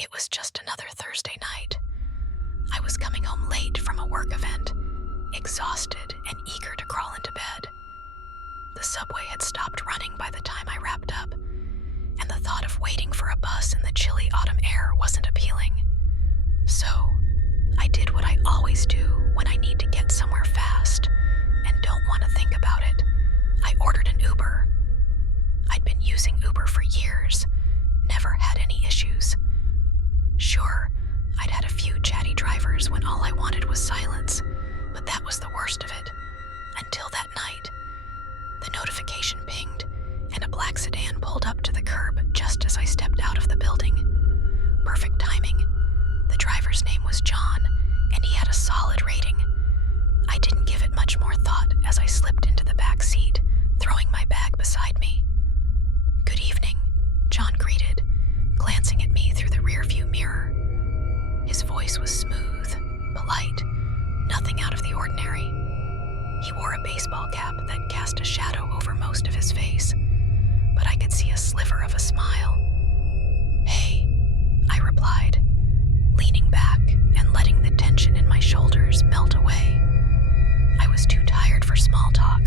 It was just another Thursday night. I was coming home late from a work event, exhausted and eager to crawl into bed. The subway had stopped running by the time I wrapped up, and the thought of waiting for a bus in the chilly autumn air wasn't appealing. So, I did what I always do when I need to get somewhere fast and don't want to think about it. I ordered an Uber. I'd been using Uber for years, never had any issues. Sure, I'd had a few chatty drivers when all I wanted was silence, but that was the worst of it. Until that night. The notification pinged, and a black sedan pulled up to the curb just as I stepped out of the building. Perfect timing. The driver's name was John, and he had a solid rating. I didn't give it much more thought as I slipped into the back seat, throwing my bag beside me. "Good evening," John greeted, glancing at me through the rearview mirror. His voice was smooth, polite, nothing out of the ordinary. He wore a baseball cap that cast a shadow over most of his face, but I could see a sliver of a smile. "Hey," I replied, leaning back and letting the tension in my shoulders melt away. I was too tired for small talk,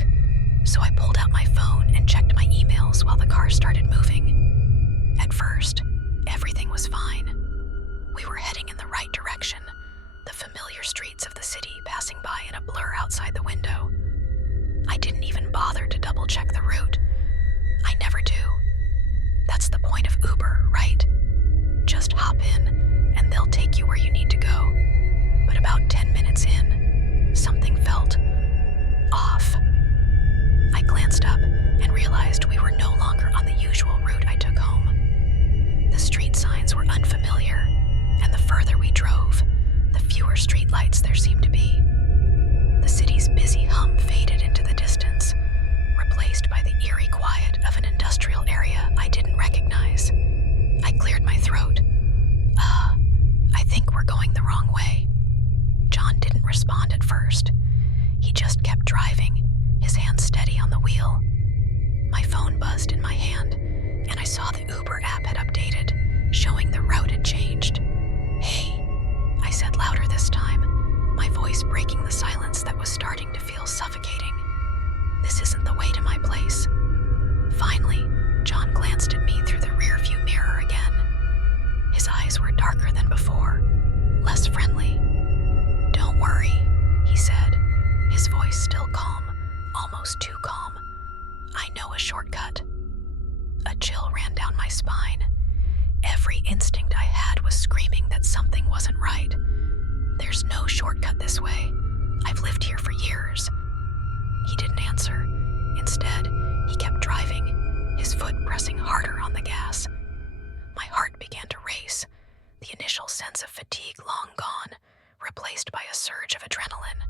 so I pulled out my phone and checked my emails while the car started moving. At first, everything was fine. We were heading in the right direction, the familiar streets of the city passing by in a blur outside the window. I didn't even bother to double-check the route. I never do. That's the point of Uber, right? Just hop in, and they'll take you where you need to go. But about 10 minutes in, something felt off. I glanced up and realized we were no longer on the usual route I took home. The street signs were unfamiliar, and the further we drove, the fewer streetlights there seemed to be. The city's busy hum faded into the distance, replaced by the eerie quiet of an industrial area I didn't recognize. I cleared my throat. I think we're going the wrong way." John didn't respond at first. He just kept driving, his hand steady on the wheel. My phone buzzed in my hand, and I saw the Uber app had updated, showing the route had changed. "Hey," I said louder this time, my voice breaking the silence that was starting to feel suffocating. "This isn't the way to my place." Finally, John glanced at me through the rearview mirror again. His eyes were darker than before, less friendly. "Don't worry," he said, his voice still calm, almost too calm. "I know a shortcut." A chill ran down my spine. Every instinct I had was screaming that something wasn't right. "There's no shortcut this way. I've lived here for years." He didn't answer. Instead, he kept driving, his foot pressing harder on the gas. My heart began to race, the initial sense of fatigue long gone, replaced by a surge of adrenaline.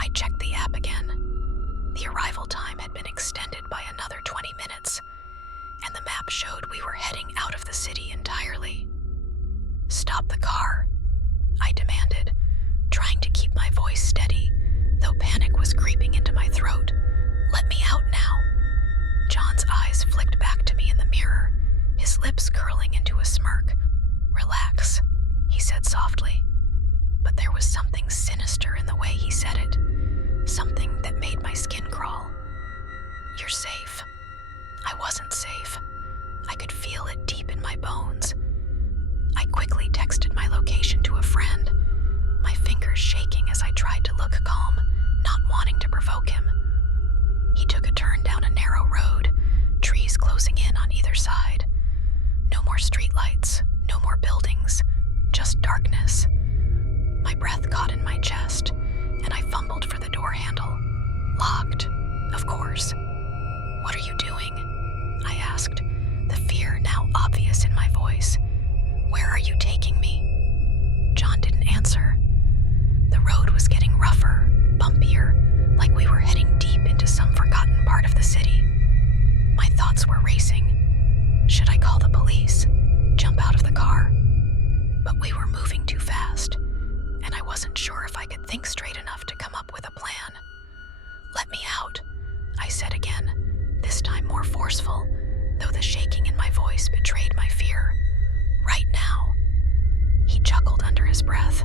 I checked the app again. The arrival time had been extended by another 20 minutes, and the map showed we were heading out of the city entirely. "Stop the car," I demanded, trying to keep my voice steady, though panic was creeping into my throat. "Let me out now." John's eyes flicked back to me in the mirror, his lips curling into a smirk. "Relax," he said softly. But there was something sinister in the way he said it, something that made my skin crawl. "You're safe." I wasn't safe. I could feel it deep in my bones. I quickly texted my location to a friend, my fingers shaking as I tried to look calm, not wanting to provoke him. He took a turn down a narrow road, trees closing in on either side. No more streetlights, no more buildings, just darkness. My breath caught in my chest, and I fumbled for the door handle. Locked, of course. "What are you doing?" I asked, the fear now obvious in my voice. "Where are you taking me?" John didn't answer. The road was getting rougher, bumpier, like we were heading deep into some forgotten part of the city. My thoughts were racing. Should I call the police? Jump out of the car? But we were moving too fast, and I wasn't sure if I could think straight enough to come up with a plan. "Let me out," I said again, this time more forceful, though the shaking in my voice betrayed my fear. "Right now." his breath.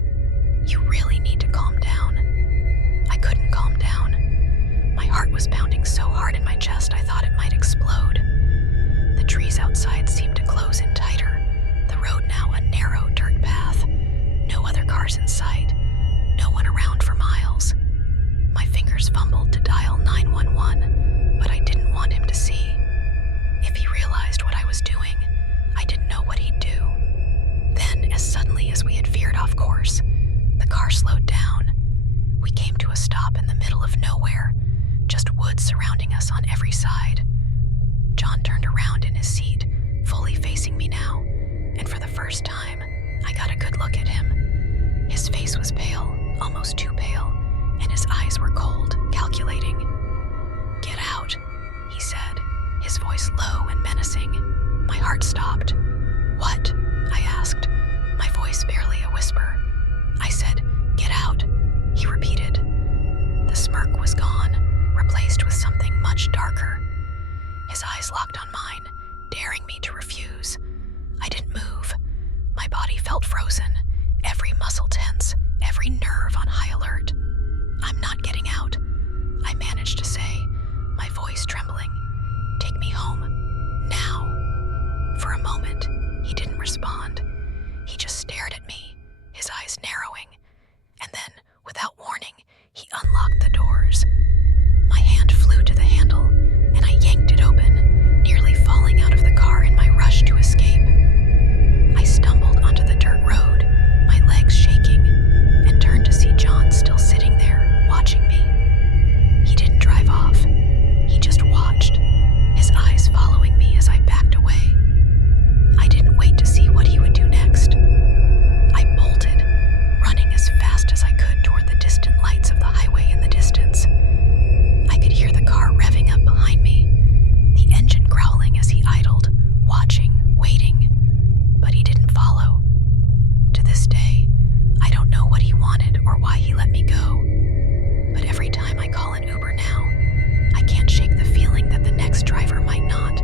"You really need to calm down." I couldn't calm down. My heart was pounding so hard in my chest I thought it might explode. The trees outside seemed to close in tighter, the road now a narrow dirt path. No other cars in sight, no one around for miles. My fingers fumbled to dial 911, but I didn't want him to see. If he realized what I was doing, I didn't know what he'd do. Then, as suddenly as we had veered off course, the car slowed down. We came to a stop in the middle of nowhere, just woods surrounding us on every side. John turned around in his seat, fully facing me now, and for the first time, I got a good look at him. His face was pale, almost too pale, and his eyes were cold, calculating. "Get out," he said, his voice low and menacing. My heart stopped. "What?" I asked, my voice barely a whisper. I said, "Get out," he repeated. The smirk was gone, replaced with something much darker. His eyes locked on mine, daring me to refuse. I didn't move. My body felt frozen, every muscle tense, every nerve on high alert. "I'm not getting out," I managed to say, my voice trembling. "Take me home. Now." For a moment, he didn't respond. He just stared at me, his eyes narrowing. And then, without warning, he unlocked the doors. My hand flew to the handle, and I yanked it open, nearly falling out of the car in my rush to escape. I stumbled onto the dirt road, my legs shaking, and turned to see John still sitting there, watching me. He didn't drive off. He just watched, his eyes following me as I backed away. I didn't wait to see what he would do next. I bolted, running as fast as I could toward the distant lights of the highway in the distance. I could hear the car revving up behind me, the engine growling as he idled, watching, waiting. But he didn't follow. To this day, I don't know what he wanted or why he let me go. But every time I call an Uber now, I can't shake the feeling that the next driver might not.